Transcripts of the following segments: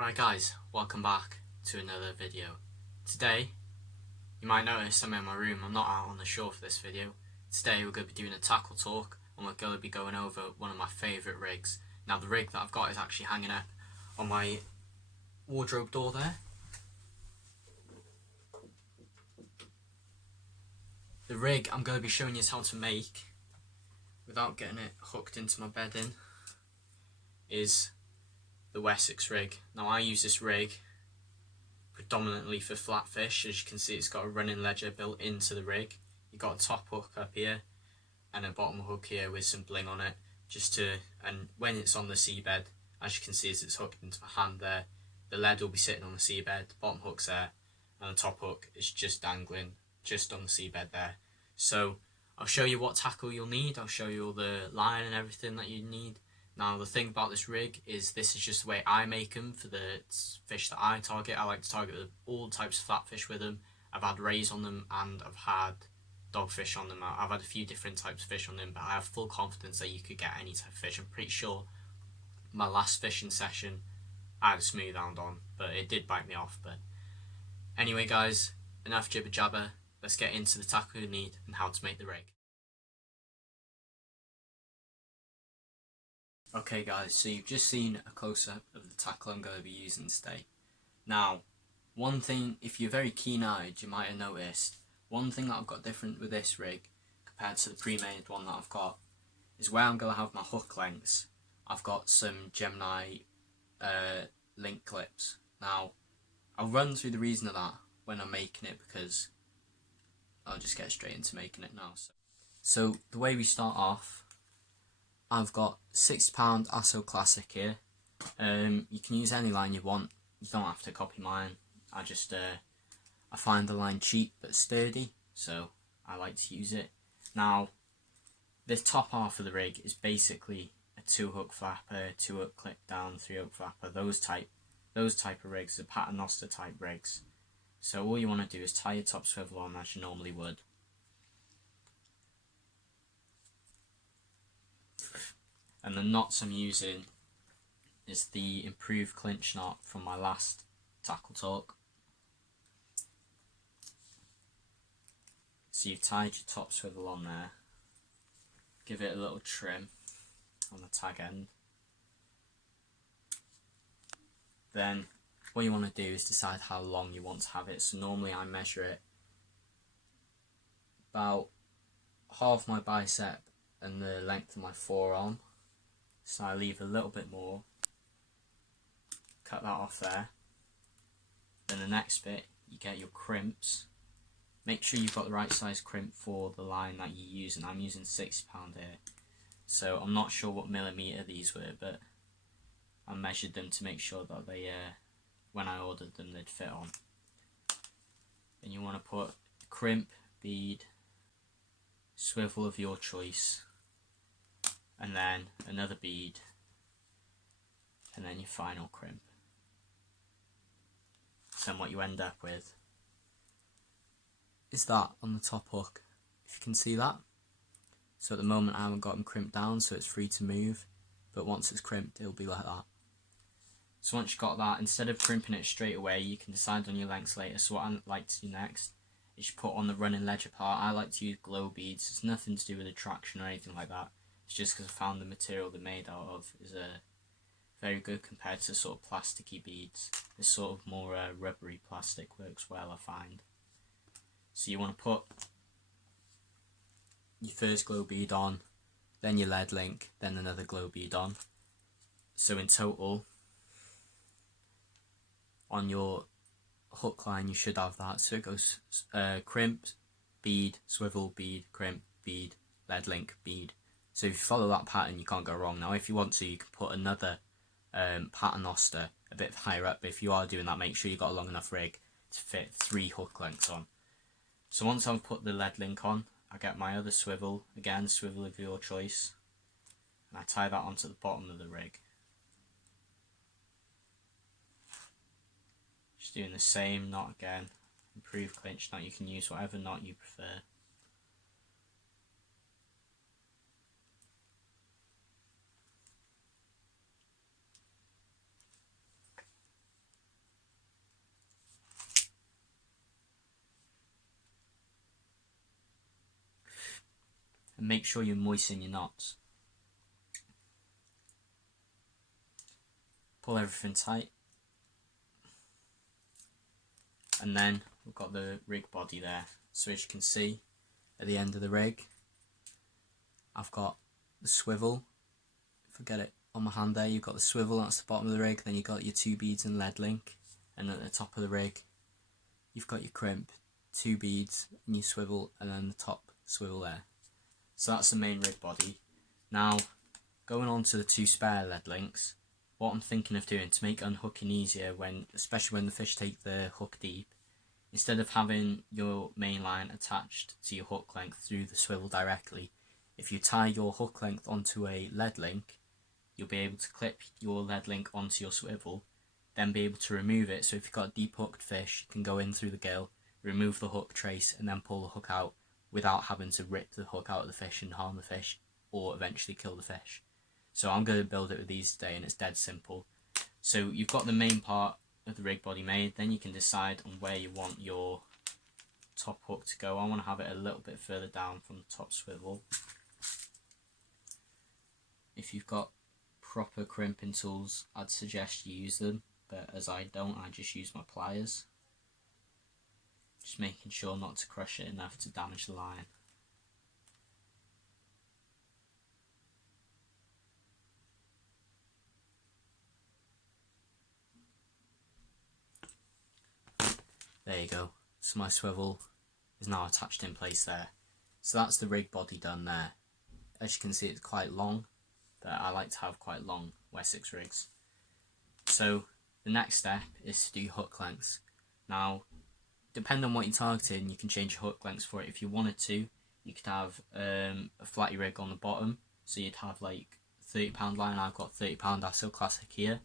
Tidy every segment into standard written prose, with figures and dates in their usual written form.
Alright guys, welcome back to another video. Today, you might notice I'm in my room, I'm not out on the shore for this video. Today we're going to be doing a tackle talk and we're going to be going over one of my favourite rigs. Now the rig that I've got is actually hanging up on my wardrobe door there. The rig I'm going to be showing you how to make, without getting it hooked into my bedding, is the Wessex rig. Now I use this rig predominantly for flatfish. As you can see, it's got a running ledger built into the rig. You've got a top hook up here and a bottom hook here with some bling on it, and when it's on the seabed, as you can see as it's hooked into my hand there, the lead will be sitting on the seabed, the bottom hook's there, and the top hook is just dangling just on the seabed there. So I'll show you what tackle you'll need, I'll show you all the line and everything that you need. Now the thing about this rig is this is just the way I make them for the fish that I target. I like to target all types of flatfish with them. I've had rays on them and I've had dogfish on them. I've had a few different types of fish on them, but I have full confidence that you could get any type of fish. I'm pretty sure my last fishing session I had a smooth hound on, but it did bite me off. But anyway guys, enough jibber jabber, let's get into the tackle you need and how to make the rig. Okay guys, so you've just seen a close-up of the tackle I'm going to be using today. Now, one thing, if you're very keen-eyed, you might have noticed, one thing that I've got different with this rig compared to the pre-made one that I've got is where I'm going to have my hook lengths. I've got some Gemini link clips. Now, I'll run through the reason of that when I'm making it, because I'll just get straight into making it now. So the way we start off, I've got £60 Asso Classic here. You can use any line you want. You don't have to copy mine. I find the line cheap but sturdy, so I like to use it. Now, the top half of the rig is basically a 2-hook flapper, 2-hook clip down, 3-hook flapper. Those type of rigs, the paternoster type rigs. So all you want to do is tie your top swivel on as you normally would. And the knots I'm using is the improved clinch knot from my last tackle talk. So you've tied your top swivel on there, give it a little trim on the tag end. Then what you want to do is decide how long you want to have it. So normally I measure it about half my bicep and the length of my forearm. So I leave a little bit more, cut that off there. Then the next bit, you get your crimps. Make sure you've got the right size crimp for the line that you're using. I'm using £60 here, so I'm not sure what millimetre these were, but I measured them to make sure that they, when I ordered them, they'd fit on. Then you want to put crimp, bead, swivel of your choice, and then another bead, and then your final crimp. So then what you end up with is that on the top hook, if you can see that. So at the moment I haven't got them crimped down, so it's free to move, but once it's crimped it'll be like that. So once you've got that, instead of crimping it straight away, you can decide on your lengths later. So what I like to do next is you put on the running ledger part. I like to use glow beads. It's nothing to do with attraction or anything like that. It's just because I found the material they're made out of is very good compared to sort of plasticky beads. This sort of more rubbery plastic works well, I find. So you want to put your first glow bead on, then your lead link, then another glow bead on. So in total, on your hook line you should have that. So it goes crimp, bead, swivel, bead, crimp, bead, lead link, bead. So if you follow that pattern, you can't go wrong. Now if you want to, you can put another paternoster a bit higher up, but if you are doing that, make sure you've got a long enough rig to fit 3 hook lengths on. So once I've put the lead link on, I get my other swivel, again swivel of your choice, and I tie that onto the bottom of the rig. Just doing the same knot again, improved clinch knot. You can use whatever knot you prefer. and make sure you moisten your knots. Pull everything tight, and then we've got the rig body there. So as you can see at the end of the rig, I've got the swivel. If I get it on my hand there, you've got the swivel, that's the bottom of the rig, then you've got your 2 beads and lead link, and at the top of the rig you've got your crimp, 2 beads and your swivel, and then the top swivel there. So that's the main rig body. Now going on to the 2 spare lead links, what I'm thinking of doing to make unhooking easier, especially when the fish take the hook deep, instead of having your main line attached to your hook length through the swivel directly, if you tie your hook length onto a lead link, you'll be able to clip your lead link onto your swivel, then be able to remove it. So if you've got a deep hooked fish, you can go in through the gill, remove the hook trace, and then pull the hook out without having to rip the hook out of the fish and harm the fish, or eventually kill the fish. So I'm going to build it with these today, and it's dead simple. So you've got the main part of the rig body made, then you can decide on where you want your top hook to go. I want to have it a little bit further down from the top swivel. If you've got proper crimping tools, I'd suggest you use them, but as I don't, I just use my pliers. Just making sure not to crush it enough to damage the line. There you go. So my swivel is now attached in place there. So that's the rig body done there. As you can see, it's quite long, but I like to have quite long Wessex rigs. So the next step is to do hook lengths. Now, depending on what you're targeting, you can change your hook lengths for it. If you wanted to, you could have a flatty rig on the bottom, so you'd have like £30 line. I've got £30 ASO Classic here,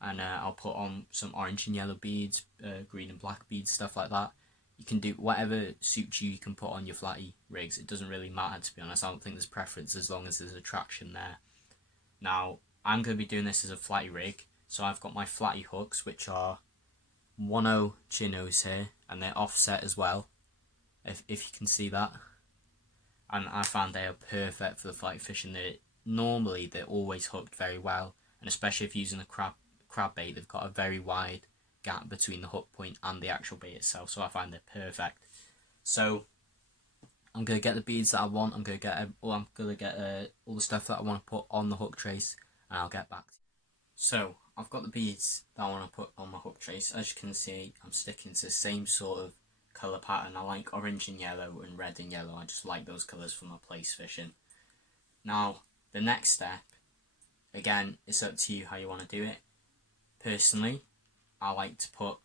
and I'll put on some orange and yellow beads, green and black beads, stuff like that. You can do whatever suits you, you can put on your flatty rigs. It doesn't really matter, to be honest. I don't think there's preference as long as there's attraction there. Now, I'm going to be doing this as a flatty rig, so I've got my flatty hooks, which are 1/0 chinos here, and they're offset as well, if you can see that. And I found they are perfect for the flatty fishing. They're always hooked very well, and especially if using a crab bait, they've got a very wide gap between the hook point and the actual bait itself, so I find they're perfect. So I'm going to get the beads that I want, I'm going to get all the stuff that I want to put on the hook trace, and I'll get back to you. So I've got the beads that I want to put on my hook trace. As you can see, I'm sticking to the same sort of colour pattern. I like orange and yellow and red and yellow. I just like those colours for my place fishing. Now the next step, again, it's up to you how you want to do it. Personally, I like to put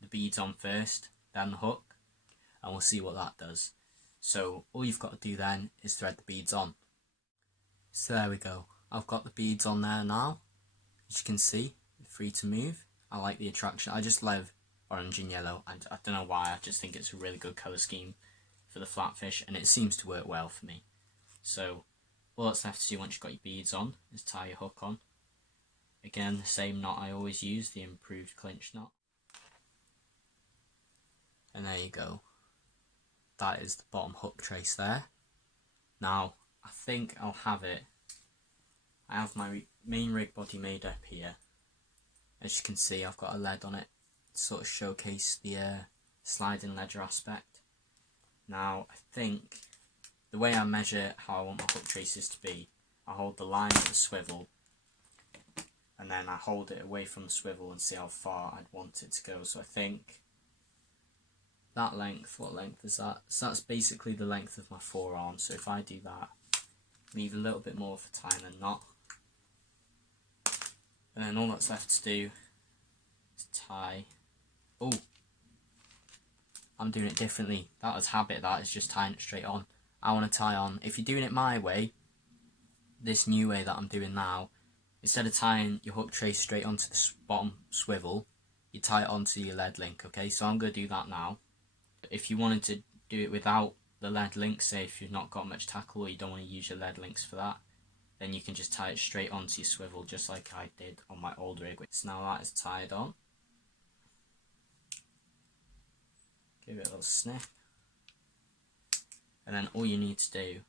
the beads on first, then the hook, and we'll see what that does. So all you've got to do then is thread the beads on. So there we go. I've got the beads on there now. As you can see, they're free to move. I like the attraction. I just love orange and yellow. I don't know why, I just think it's a really good colour scheme for the flatfish, and it seems to work well for me. So all that's left to do once you've got your beads on is tie your hook on. Again, the same knot I always use, the improved clinch knot. And there you go. That is the bottom hook trace there. Now, I think I'll have it. I have my main rig body made up here. As you can see, I've got a lead on it to sort of showcase the sliding ledger aspect. Now, I think the way I measure how I want my hook traces to be, I hold the line at the swivel, and then I hold it away from the swivel and see how far I'd want it to go. So I think that length, what length is that? So that's basically the length of my forearm. So if I do that, leave a little bit more for tying a knot, and then all that's left to do is tie. Oh, I'm doing it differently. That was habit, that is just tying it straight on. I want to tie on, if you're doing it my way, this new way that I'm doing now, instead of tying your hook trace straight onto the bottom swivel, you tie it onto your lead link, okay? So I'm going to do that now. If you wanted to do it without the lead link, say if you've not got much tackle or you don't want to use your lead links for that, then you can just tie it straight onto your swivel, just like I did on my old rig. So now that is tied on. Give it a little snip. And then all you need to do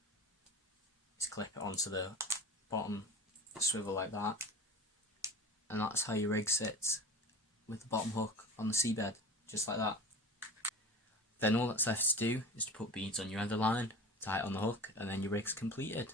is clip it onto the bottom swivel like that, and that's how your rig sits with the bottom hook on the seabed, just like that. Then all that's left to do is to put beads on your underline, tie it on the hook, and then your rig's completed.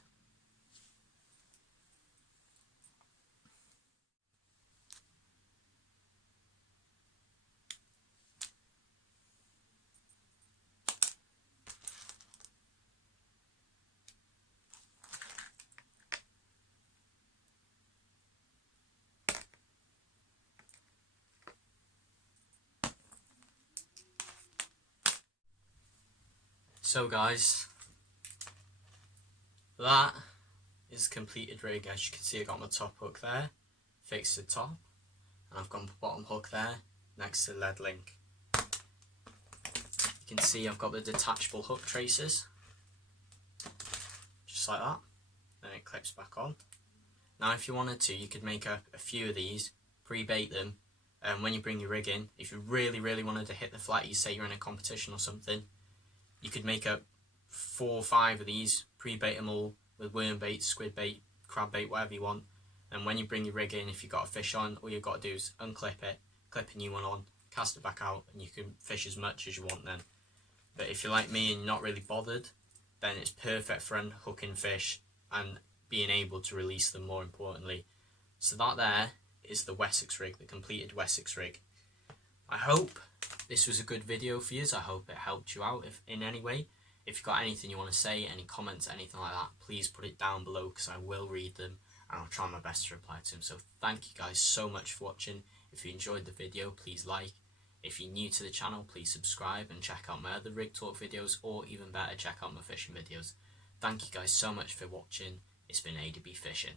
So guys, that is completed rig. As you can see, I got my top hook there, fixed the top, and I've got my bottom hook there next to the lead link. You can see I've got the detachable hook traces, just like that, then it clips back on. Now if you wanted to, you could make a few of these, pre-bait them, and when you bring your rig in, if you really wanted to hit the flat, you say you're in a competition or something, you could make up 4 or 5 of these, pre-bait them all with worm bait, squid bait, crab bait, whatever you want. And when you bring your rig in, if you've got a fish on, all you've got to do is unclip it, clip a new one on, cast it back out, and you can fish as much as you want then. But if you're like me and you're not really bothered, then it's perfect for unhooking fish and being able to release them, more importantly. So that there is the Wessex rig, the completed Wessex rig. I hope this was a good video for you. I hope it helped you out in any way. If you've got anything you want to say, any comments, anything like that, please put it down below because I will read them and I'll try my best to reply to them. So thank you guys so much for watching. If you enjoyed the video, please like. If you're new to the channel, please subscribe and check out my other rig talk videos, or even better, check out my fishing videos. Thank you guys so much for watching. It's been ADB Fishing.